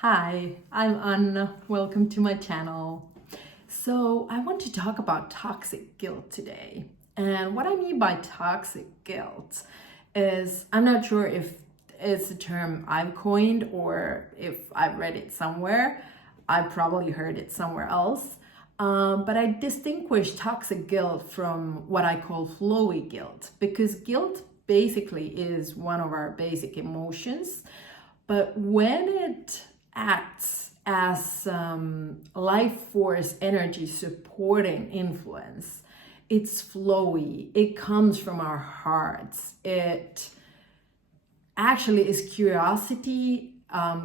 Hi, I'm Anna. Welcome to my channel. So, I want to talk about toxic guilt today. And what I mean by toxic guilt is I'm not sure if it's a term I've coined or if I've read it somewhere. I've probably heard it somewhere else. But I distinguish toxic guilt from what I call flowy guilt because guilt basically is one of our basic emotions. But when it acts as life force energy supporting influence, it's flowy, it comes from our hearts, it actually is curiosity,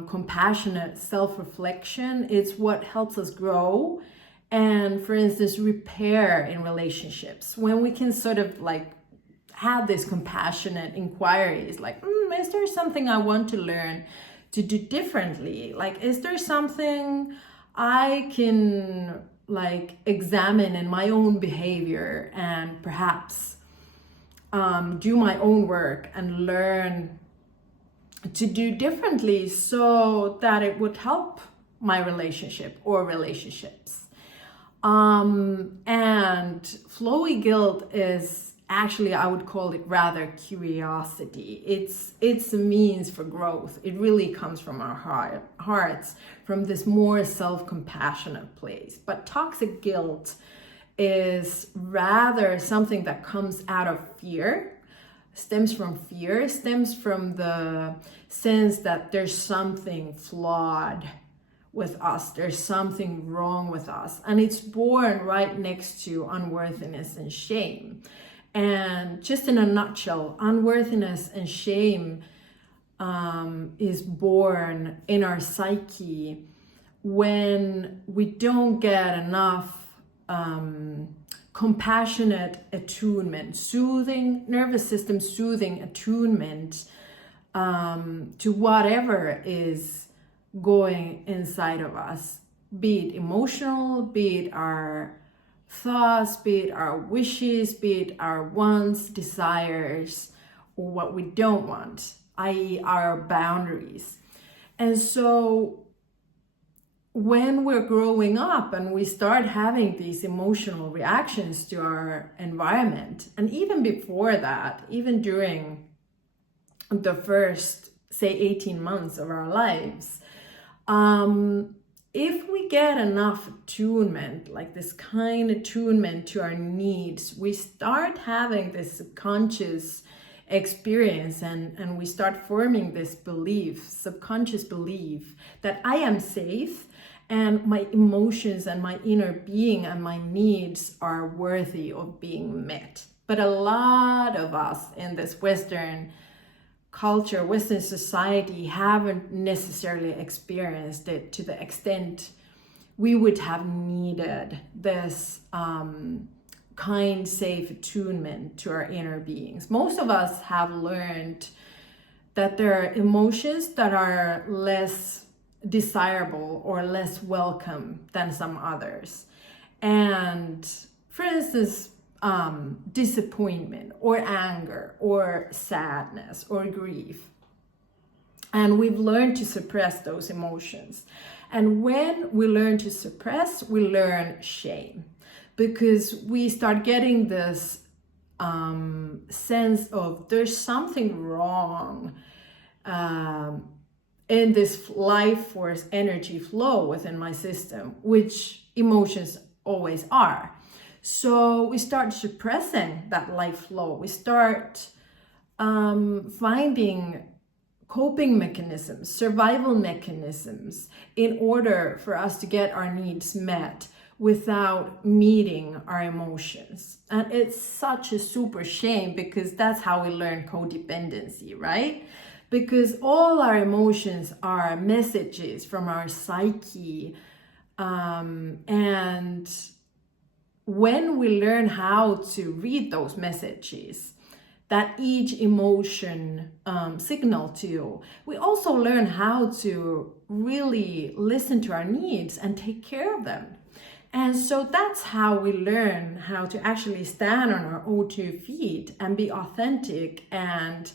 compassionate self-reflection. It's what helps us grow and, for instance, repair in relationships. When we can sort of have this compassionate inquiries like, is there something I want to learn to do differently? Like, is there something I can examine in my own behavior and perhaps do my own work and learn to do differently so that it would help my relationship or relationships. And flowy guilt is actually, I would call it rather curiosity. It's a means for growth. It really comes from our hearts, from this more self-compassionate place. But toxic guilt is rather something that comes out of fear, stems from the sense that there's something flawed with us, there's something wrong with us, and it's born right next to unworthiness and shame. And just in a nutshell, unworthiness and shame is born in our psyche when we don't get enough compassionate attunement, soothing, nervous system soothing attunement to whatever is going inside of us, be it emotional, be it our thoughts, be it our wishes, be it our wants, desires, or what we don't want, i.e. our boundaries. And so when we're growing up and we start having these emotional reactions to our environment, and even before that, even during the first, say, 18 months of our lives, if we get enough attunement, like this kind of attunement to our needs, we start having this subconscious experience and we start forming this belief, subconscious belief, that I am safe and my emotions and my inner being and my needs are worthy of being met. But a lot of us in this Western culture, Western society, haven't necessarily experienced it to the extent we would have needed this kind, safe attunement to our inner beings. Most of us have learned that there are emotions that are less desirable or less welcome than some others. And for instance, disappointment or anger or sadness or grief. And we've learned to suppress those emotions. And when we learn to suppress, we learn shame, because we start getting this sense of there's something wrong in this life force energy flow within my system, which emotions always are. So we start suppressing that life flow. We start finding coping mechanisms, survival mechanisms, in order for us to get our needs met without meeting our emotions. And it's such a super shame, because that's how we learn codependency, right? Because all our emotions are messages from our psyche, and when we learn how to read those messages that each emotion signal to, we also learn how to really listen to our needs and take care of them. And so that's how we learn how to actually stand on our own 2 feet and be authentic and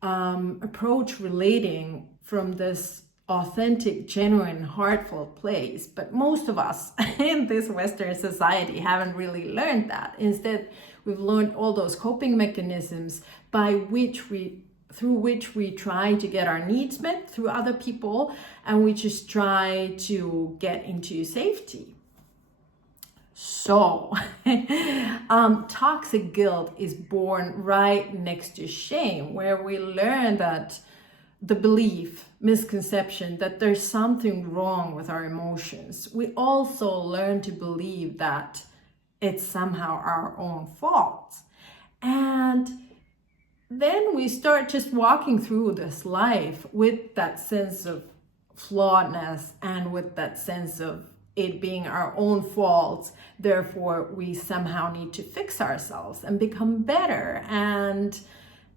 approach relating from this authentic, genuine, heartfelt place. But most of us in this Western society haven't really learned that. Instead, we've learned all those coping mechanisms through which we try to get our needs met through other people, and we just try to get into safety. So, toxic guilt is born right next to shame, where we learn that the belief, misconception that there's something wrong with our emotions. We also learn to believe that it's somehow our own fault. And then we start just walking through this life with that sense of flawedness and with that sense of it being our own fault. Therefore, we somehow need to fix ourselves and become better, and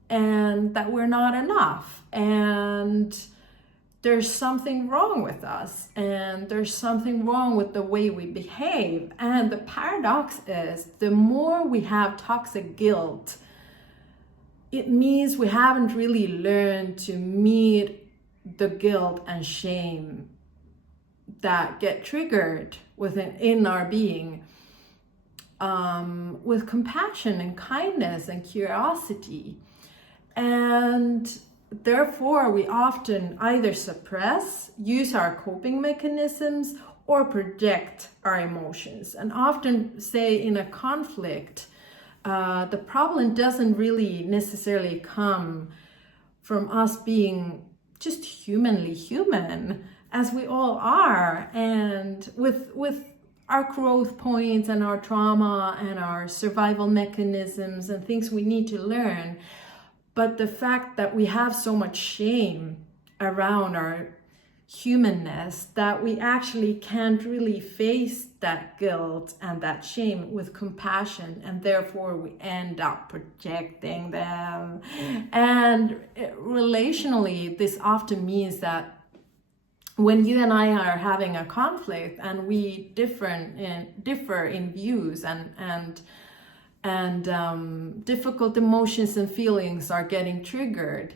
that we're not enough, and there's something wrong with us, and there's something wrong with the way we behave. And the paradox is, the more we have toxic guilt, it means we haven't really learned to meet the guilt and shame that get triggered in our being with compassion and kindness and curiosity. And therefore, we often either suppress, use our coping mechanisms, or project our emotions. And often say in a conflict, the problem doesn't really necessarily come from us being just humanly human, as we all are, and with our growth points and our trauma and our survival mechanisms and things we need to learn. But the fact that we have so much shame around our humanness that we actually can't really face that guilt and that shame with compassion, and therefore we end up projecting them. And relationally, this often means that when you and I are having a conflict and we differ in views and difficult emotions and feelings are getting triggered,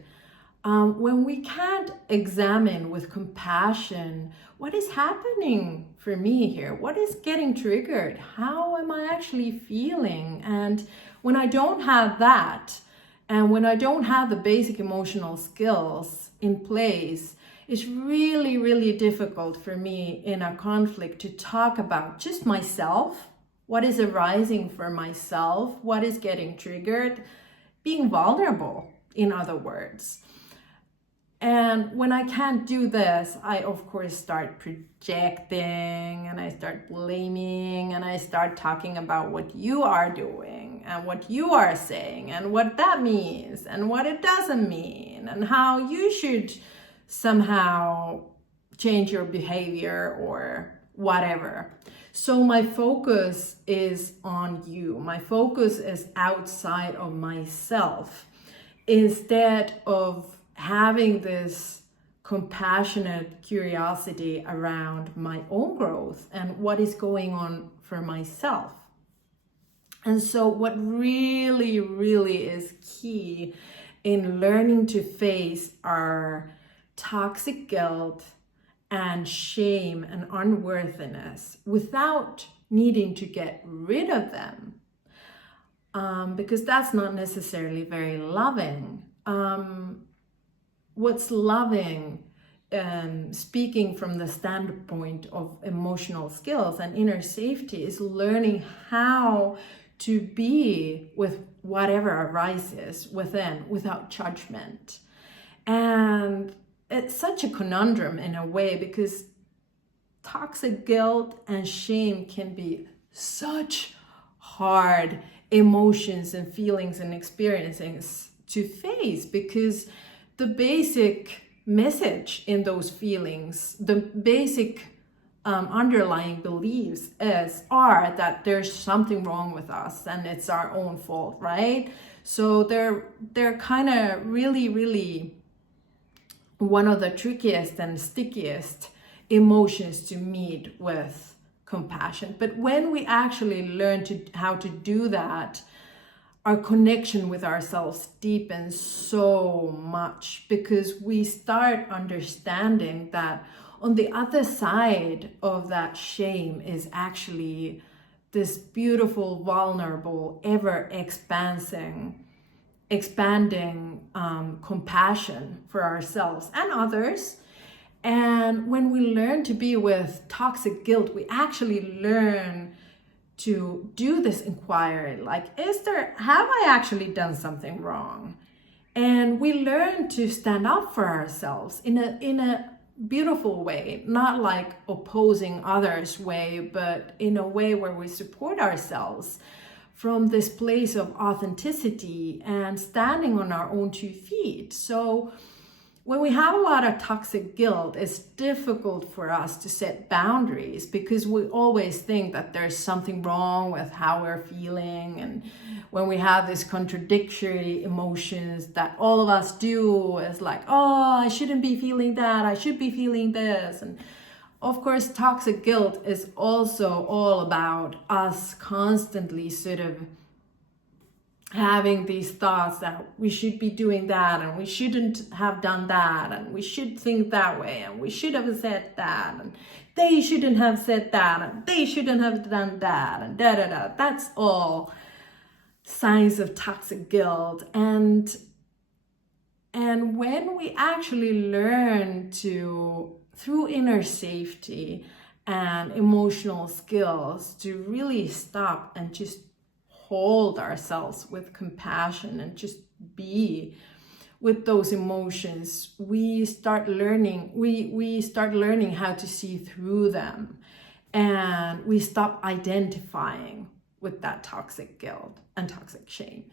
when we can't examine with compassion what is happening for me here, what is getting triggered, how am I actually feeling, and when I don't have that, and when I don't have the basic emotional skills in place, it's really, really difficult for me in a conflict to talk about just myself, what is arising for myself, what is getting triggered, being vulnerable, in other words. And when I can't do this, I of course start projecting, and I start blaming, and I start talking about what you are doing and what you are saying and what that means and what it doesn't mean and how you should somehow change your behavior or whatever. So my focus is on you. My focus is outside of myself, instead of having this compassionate curiosity around my own growth and what is going on for myself. And so what really, really is key in learning to face our toxic guilt and shame and unworthiness without needing to get rid of them, because that's not necessarily very loving. What's loving, speaking from the standpoint of emotional skills and inner safety, is learning how to be with whatever arises within without judgment. And it's such a conundrum in a way, because toxic guilt and shame can be such hard emotions and feelings and experiences to face, because the basic message in those feelings, the basic underlying beliefs are that there's something wrong with us and it's our own fault, right? So they're kind of really, really one of the trickiest and stickiest emotions to meet with compassion. But when we actually learn how to do that, our connection with ourselves deepens so much, because we start understanding that on the other side of that shame is actually this beautiful, vulnerable, ever expanding compassion for ourselves and others. And when we learn to be with toxic guilt, we actually learn to do this inquiry, like, have I actually done something wrong? And we learn to stand up for ourselves in a beautiful way, not like opposing others way, but in a way where we support ourselves from this place of authenticity and standing on our own 2 feet. So when we have a lot of toxic guilt, it's difficult for us to set boundaries, because we always think that there's something wrong with how we're feeling. And when we have these contradictory emotions that all of us do, is like, oh, I shouldn't be feeling that, I should be feeling this. And of course, toxic guilt is also all about us constantly sort of having these thoughts that we should be doing that, and we shouldn't have done that, and we should think that way, and we should have said that, and they shouldn't have said that, and they shouldn't have done that, and da da da. That's all signs of toxic guilt. And when we actually learn to, through inner safety and emotional skills, to really stop and just hold ourselves with compassion and just be with those emotions, we start learning how to see through them, and we stop identifying with that toxic guilt and toxic shame.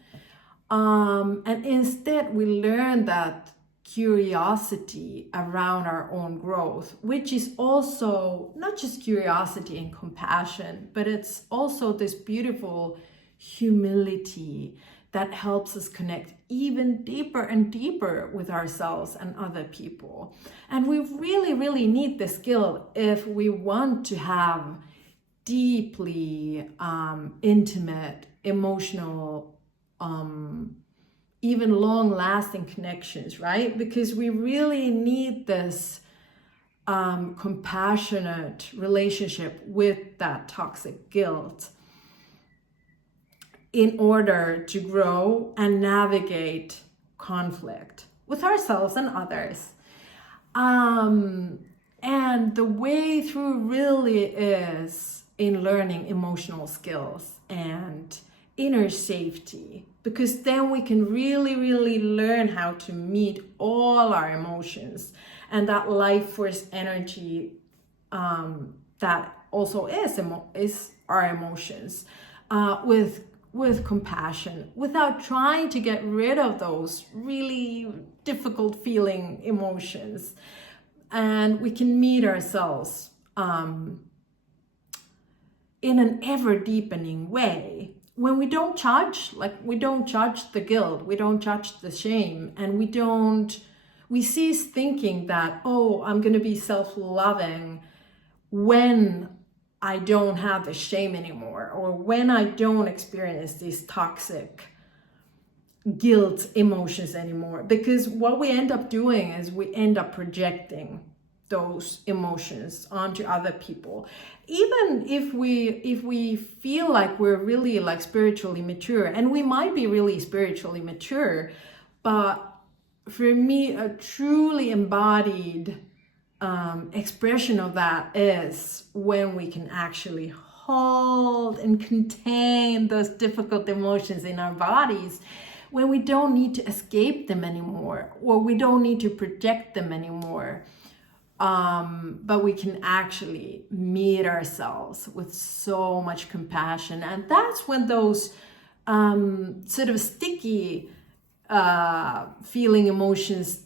And instead we learn that curiosity around our own growth, which is also not just curiosity and compassion, but it's also this beautiful humility that helps us connect even deeper and deeper with ourselves and other people. And we really, really need this skill if we want to have deeply intimate, emotional, even long-lasting connections, right? Because we really need this compassionate relationship with that toxic guilt in order to grow and navigate conflict with ourselves and others. And the way through really is in learning emotional skills and inner safety, because then we can really, really learn how to meet all our emotions and that life force energy that also is our emotions, with compassion, without trying to get rid of those really difficult feeling emotions. And we can meet ourselves in an ever deepening way when we don't judge, like we don't judge the guilt, we don't judge the shame, and we cease thinking that, oh, I'm going to be self-loving when I don't have the shame anymore, or when I don't experience these toxic guilt emotions anymore. Because what we end up doing is we end up projecting those emotions onto other people. Even if we feel like we're really like spiritually mature, and we might be really spiritually mature, but for me, a truly embodied expression of that is when we can actually hold and contain those difficult emotions in our bodies, when we don't need to escape them anymore, or we don't need to project them anymore, but we can actually meet ourselves with so much compassion. And that's when those sort of sticky feeling emotions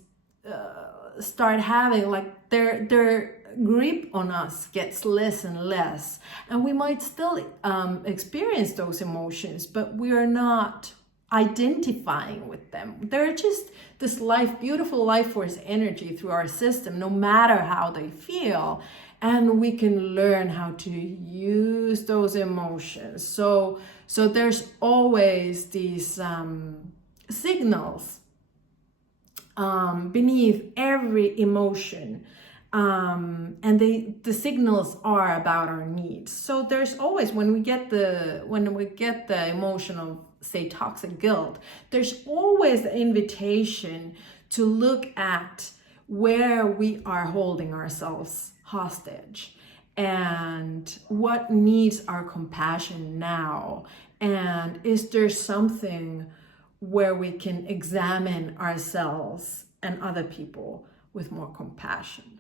start having, like, their grip on us gets less and less, and we might still experience those emotions, but we are not identifying with them. They're just this beautiful life force energy through our system, no matter how they feel, and we can learn how to use those emotions. So So there's always these signals beneath every emotion. And the signals are about our needs. So there's always, when we get the emotion of, say, toxic guilt, there's always the invitation to look at where we are holding ourselves hostage and what needs our compassion now, and is there something where we can examine ourselves and other people with more compassion.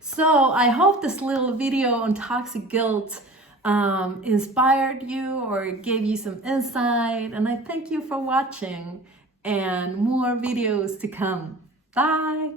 So I hope this little video on toxic guilt inspired you or gave you some insight, and I thank you for watching, and more videos to come. Bye.